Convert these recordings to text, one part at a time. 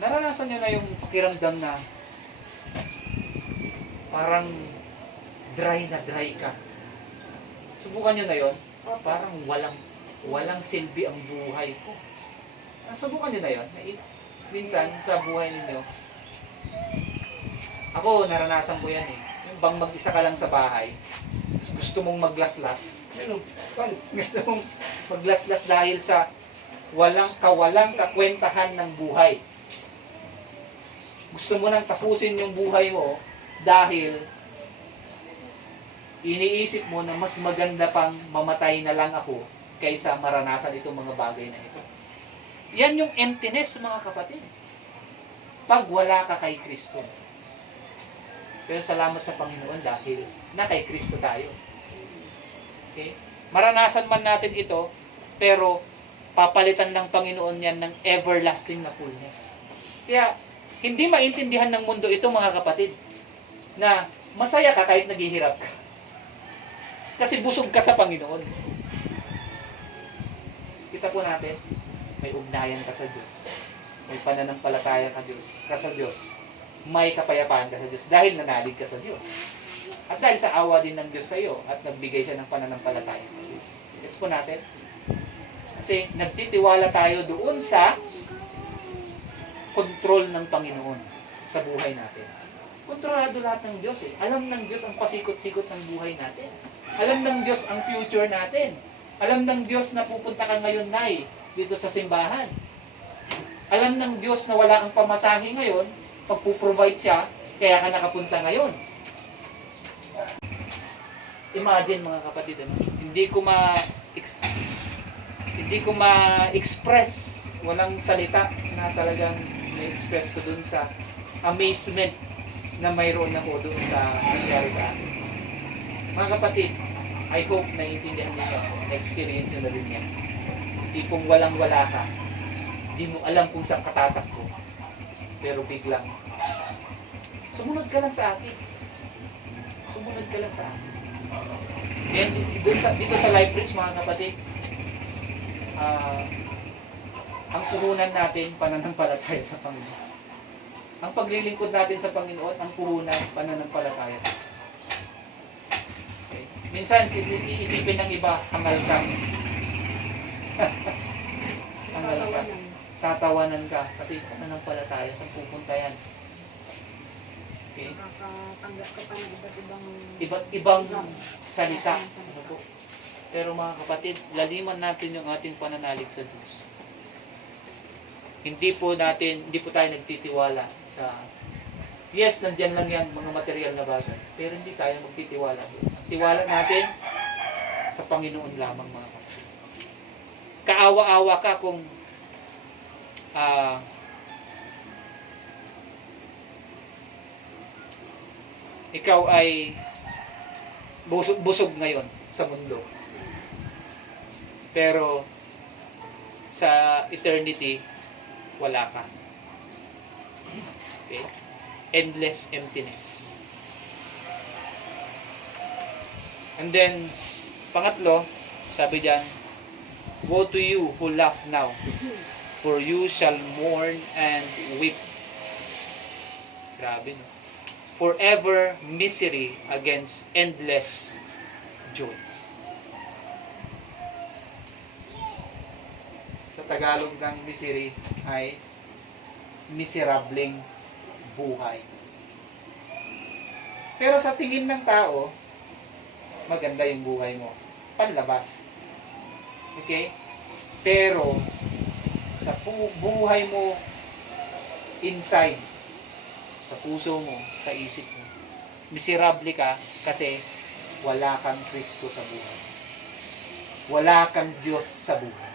Naranasan nyo na yung pakiramdam na parang dry na dry ka. Subukan nyo na yon. Parang walang silbi ang buhay ko. Subukan nyo na yon. Minsan sa buhay ninyo, ako naranasan ko yan eh. Yung bang mag-isa ka lang sa bahay, gusto mong maglaslas. Gusto mong maglaslas dahil sa kawalang kakwentahan ng buhay. Gusto mo nang tapusin yung buhay mo dahil iniisip mo na mas maganda pang mamatay na lang ako kaysa maranasan itong mga bagay na ito. Yan yung emptiness, mga kapatid. Pag wala ka kay Kristo. Pero salamat sa Panginoon dahil na kay Kristo tayo. Okay? Maranasan man natin ito, pero papalitan ng Panginoon yan ng everlasting na fullness. Kaya, hindi maintindihan ng mundo ito, mga kapatid, na masaya ka kahit naghihirap ka. Kasi busog ka sa Panginoon. Kita po natin, may ugnayan ka sa Diyos. May pananampalataya ka sa Diyos. May kapayapaan ka sa Diyos dahil nanalig ka sa Diyos. At dahil sa awa din ng Diyos sa iyo at nagbigay siya ng pananampalataya sa iyo. Gets po natin? Kasi nagtitiwala tayo doon sa kontrol ng Panginoon sa buhay natin. Kontrolado lahat ng Diyos eh. Alam ng Diyos ang pasikot-sikot ng buhay natin. Alam ng Diyos ang future natin. Alam ng Diyos na pupunta ka ngayon, Nay, dito sa simbahan. Alam ng Diyos na wala kang pamasahe ngayon, pagpuprovide siya, kaya ka nakapunta ngayon. Imagine, mga kapatid, hindi ko ma-express, walang salita na talagang na-express ko dun sa amazement na mayroon ako dun sa nangyari sa akin. Mga kapatid, I hope naiintindihan niyo ako, na-experience nyo na rin yan. Tipong walang-wala ka, hindi mo alam kung saan katatakbo, pero biglang sumunod ka lang sa akin. Sumunod ka lang sa akin. And dito sa Life Bridge, mga kapatid, ang puhunan natin, pananampalataya sa Panginoon. Ang paglilingkod natin sa Panginoon, ang puhunan, pananampalataya sa Diyos. Okay. Minsan, iisipin ng iba, hangal ka. Hangal ka. Tatawanan ka. Kasi pananampalataya sa pupunta yan. Okay. Nakakatanggap ka pa ng Iba't ibang salita. Ano po? Pero mga kapatid, laliman natin yung ating pananalig sa Diyos. Hindi po tayo nagtitiwala sa, yes, nandiyan lang yan, mga material na bagay. Pero hindi tayo magtitiwala doon. Ang tiwala natin sa Panginoon lamang, mga kapatid. Kaawa-awa ka kung ikaw ay busog ngayon sa mundo. Pero sa eternity, wala ka. Okay? Endless emptiness. And then, pangatlo, sabi diyan, woe to you who laugh now, for you shall mourn and weep. Grabe, no? Forever misery against endless joy. Sa Tagalog ng misery ay miserableng buhay. Pero sa tingin ng tao, maganda yung buhay mo. Panlabas. Okay? Pero sa buhay mo inside, sa puso mo, sa isip mo, miserable ka kasi wala kang Kristo sa buhay. Wala kang Diyos sa buhay.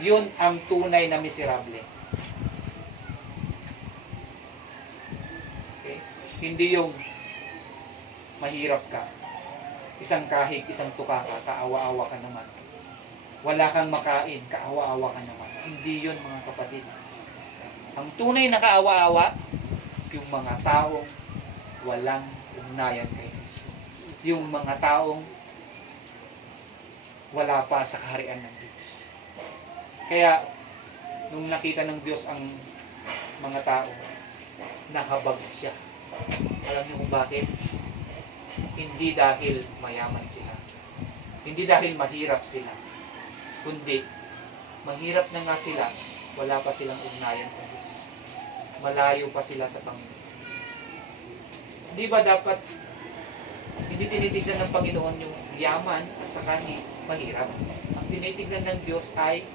Yun ang tunay na miserable. Okay? Hindi yung mahirap ka, isang kahig, isang tuka ka, kaawa-awa ka naman. Wala kang makain, kaawa-awa ka naman. Hindi yun, mga kapatid. Ang tunay na kaawa-awa, yung mga taong walang ugnayan kay Kristo. Yung mga taong wala pa sa kaharian ng Diyos. Kaya, nung nakita ng Diyos ang mga tao, nahabag siya. Alam niyo kung bakit? Hindi dahil mayaman sila. Hindi dahil mahirap sila. Kundi, mahirap na nga sila, wala pa silang ugnayan sa Diyos. Malayo pa sila sa Panginoon. Di ba dapat hindi tinitignan ng Panginoon yung yaman at saka mahirap? Ang tinitignan ng Diyos ay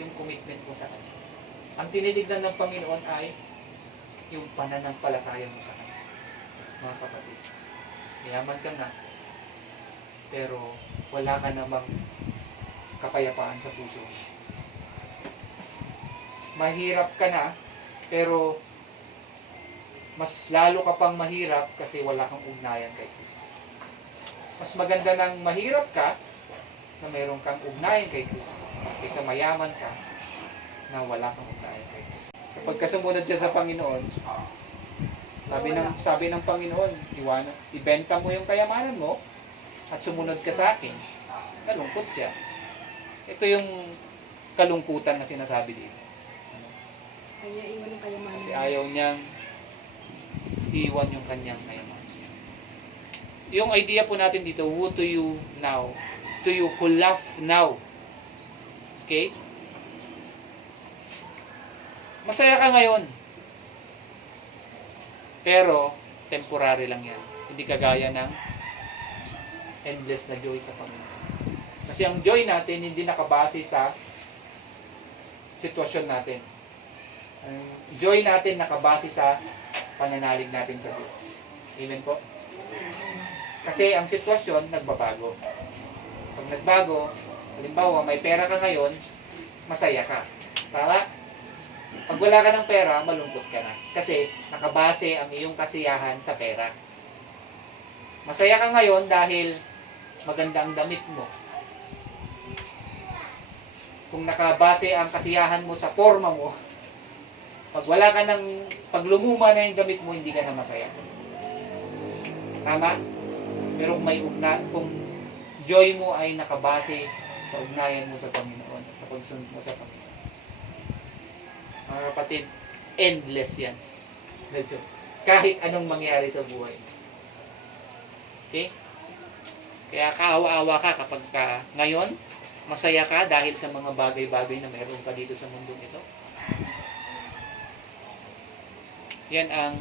yung commitment mo sa Kanya. Ang tinitignan ng Panginoon ay yung pananampalataya mo sa Kanya. Mga kapatid, yaman ka nga, pero wala ka namang kapayapaan sa puso. Mahirap ka na, pero mas lalo ka pang mahirap kasi wala kang ugnayan kay Kristo. Mas maganda nang mahirap ka na mayroon kang ugnayan kay Kristo kaysa mayaman ka na wala kang ugnayan kay Kristo. Kapag kasumunod siya sa Panginoon, sabi ng Panginoon, ibenta mo yung kayamanan mo at sumunod ka sa akin. Nalungkot siya. Ito yung kalungkutan na sinasabi dito. Kaya iwan ang kayamanan. Kasi ayaw niyang iwan yung kanyang kayamanan. Yung idea po natin dito, woe to you now, to you who laugh now. Okay? Masaya ka ngayon. Pero, temporary lang yan. Hindi kagaya ng endless na joy sa Panginoon. Kasi ang joy natin hindi nakabase sa sitwasyon natin. Ang joy natin nakabase sa pananalig natin sa Diyos. Amen po? Kasi ang sitwasyon nagbabago. Pag nagbago, halimbawa may pera ka ngayon, masaya ka. Tama? Pag wala ka ng pera, malungkot ka na. Kasi nakabase ang iyong kasiyahan sa pera. Masaya ka ngayon dahil maganda ang damit mo. Kung nakabase ang kasiyahan mo sa forma mo, pag lumuma na yung damit mo, hindi ka na masaya. Tama? Pero kung joy mo ay nakabase sa ugnayan mo sa Panginoon, sa pagsunod mo sa Panginoon. Mga kapatid, endless yan. Medyo. Kahit anong mangyari sa buhay. Okay? Kaya kaawa-awa ka kapag ngayon, masaya ka dahil sa mga bagay-bagay na meron ka dito sa mundong ito. Yan ang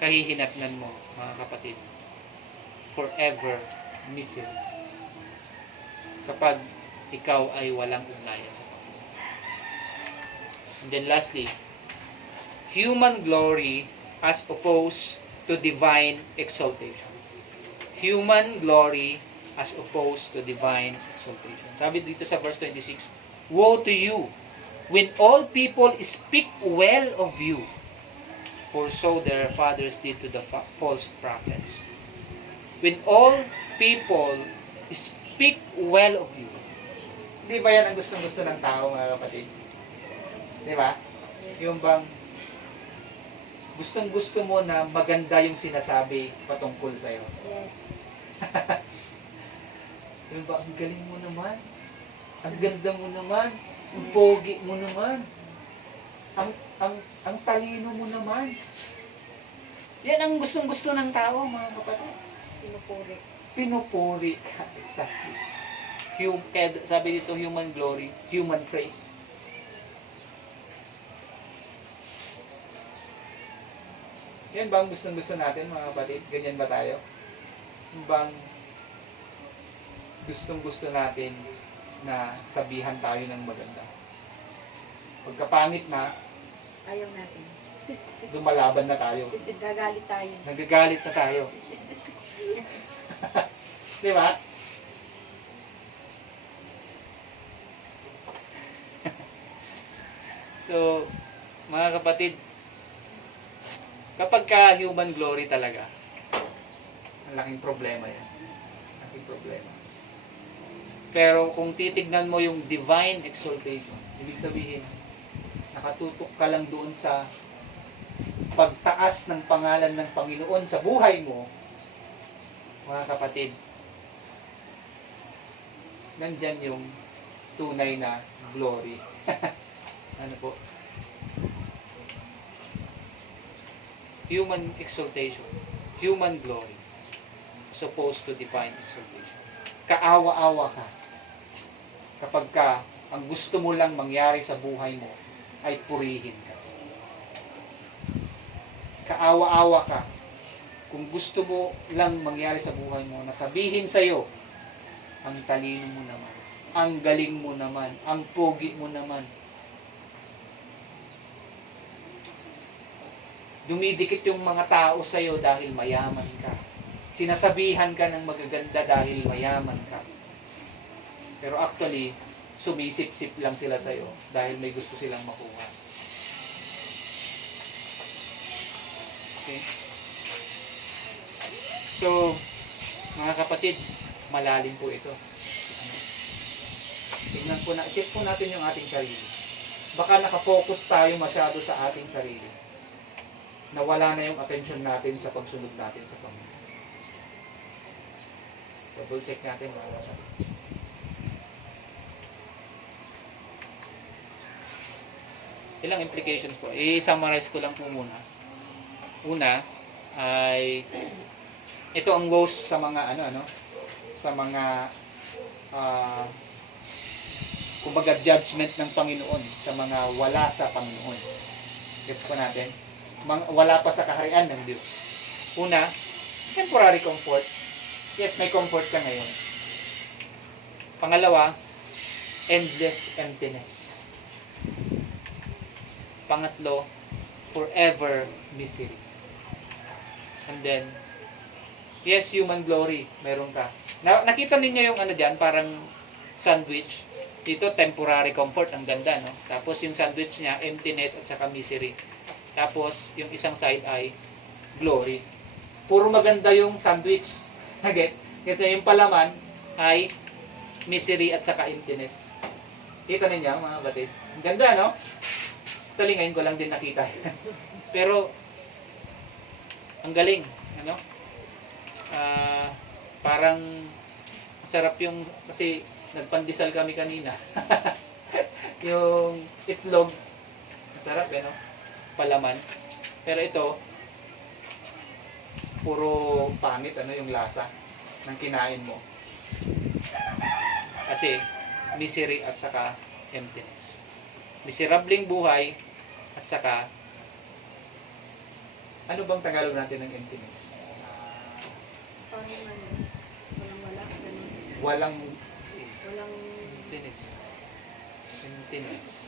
kahihinatnan mo, mga kapatid. Forever misery. Kapag ikaw ay walang ugnayan sa Panginoon. And then lastly, human glory as opposed to divine exaltation. Human glory as opposed to divine exaltation. Sabi dito sa verse 26, woe to you when all people speak well of you, for so their fathers did to the false prophets. When all people speak well of you. Di ba yan ang gustong-gusto ng tao, mga kapatid? Di ba? Yung bang gustong-gusto mo na maganda yung sinasabi patungkol sa'yo. Yes. Yung ba, ang galing mo naman. Ang ganda mo naman. Ang pogi mo naman. Ang talino mo naman. Yan ang gustong-gusto ng tao, mga kapatid. Pinupuri. Pinupuri ka. Exactly. Sabi dito, human glory, human praise. Yan ba ang gustong-gusto natin, mga kapatid? Ganyan ba tayo? Yan bang gustong-gusto natin na sabihan tayo ng maganda? Pagkapangit na, Ayaw natin. lumalaban na tayo. Gagalit tayo. Nagagalit na tayo. Di ba? So, mga kapatid, kapag ka human glory talaga, ang laking problema yan. Laking problema. Pero kung titignan mo yung divine exaltation, ibig sabihin, nakatutok ka lang doon sa pagtaas ng pangalan ng Panginoon sa buhay mo, mga kapatid, nandyan yung tunay na glory. ano po, human exaltation, human glory, as opposed to divine exaltation. Kaawa-awa ka kapag ang gusto mo lang mangyari sa buhay mo ay purihin ka. Kaawa-awa ka kung gusto mo lang mangyari sa buhay mo na sabihin sa'yo, ang talino mo naman, ang galing mo naman, ang pogi mo naman. Dumidikit yung mga tao sa'yo dahil mayaman ka. Sinasabihan ka ng magaganda dahil mayaman ka. Pero actually, sumisip-sip lang sila sa'yo dahil may gusto silang makuha. Okay? So, mga kapatid, malalim po ito. Tingnan po check po natin yung ating sarili. Baka nakafocus tayo masyado sa ating sarili. Nawala na yung attention natin sa pagsunod natin sa Panginoon. Double check natin mga kapatid. Ilang implications po. I-summarize ko lang po muna. Una ay ito ang woes sa mga sa mga kumbaga judgment ng Panginoon sa mga wala sa Panginoon. Gets po natin? Wala pa sa kaharian ng Diyos. Una, temporary comfort. Yes, may comfort ka ngayon. Pangalawa, endless emptiness. Pangatlo, forever misery. And then, yes, human glory, meron ka. Nakita ninyo yung dyan, parang sandwich. Dito, temporary comfort, ang ganda, no? Tapos yung sandwich niya, emptiness at saka misery. Tapos, yung isang side ay glory. Puro maganda yung sandwich. Nugget? Kasi yung palaman ay misery at saka emptiness. Kita ninyo, mga batid? Ang ganda, no? Actually, ngayon ko lang din nakita. Pero, ang galing, ano? Parang masarap yung, kasi nagpandesal kami kanina. Yung itlog, masarap, no? Palaman. Pero ito, puro pangit, yung lasa ng kinain mo. Kasi, misery at saka emptiness. Miserabling buhay at saka ano bang Tagalog natin ng emptiness? Parang walang wala. Ganun. Walang Walang emptiness. Emptiness.